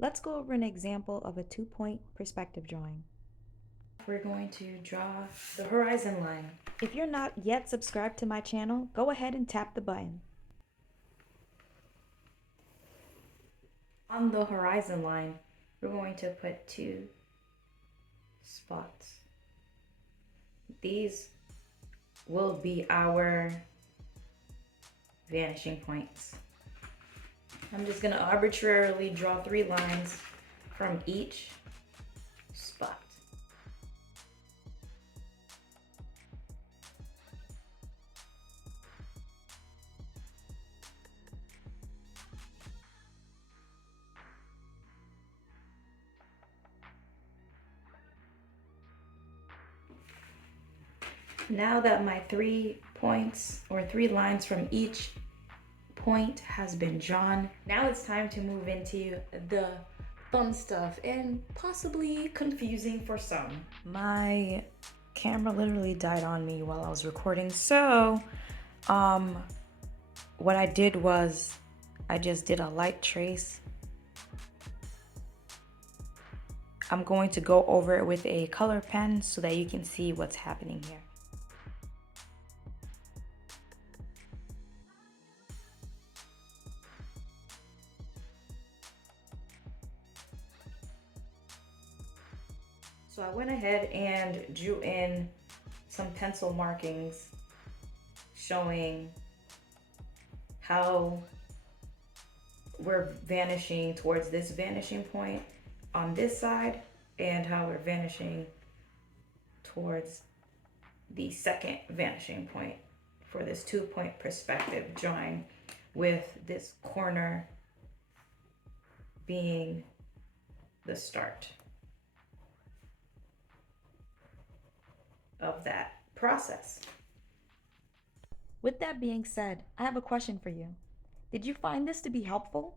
Let's go over an example of a two-point perspective drawing. We're going to draw the horizon line. If you're not yet subscribed to my channel, go ahead and tap the button. On the horizon line, we're going to put two spots. These will be our vanishing points. I'm just going to arbitrarily draw 3 lines from each spot. Now that my 3 points or 3 lines from each point has been drawn, now it's time to move into the fun stuff and possibly confusing for some. My camera literally died on me while I was recording, so what I did was I just did a light trace. I'm going to go over it with a color pen so that you can see what's happening here. So I went ahead and drew in some pencil markings showing how we're vanishing towards this vanishing point on this side and how we're vanishing towards the second vanishing point for this 2-point perspective drawing, with this corner being the start of that process. With that being said, I have a question for you. Did you find this to be helpful?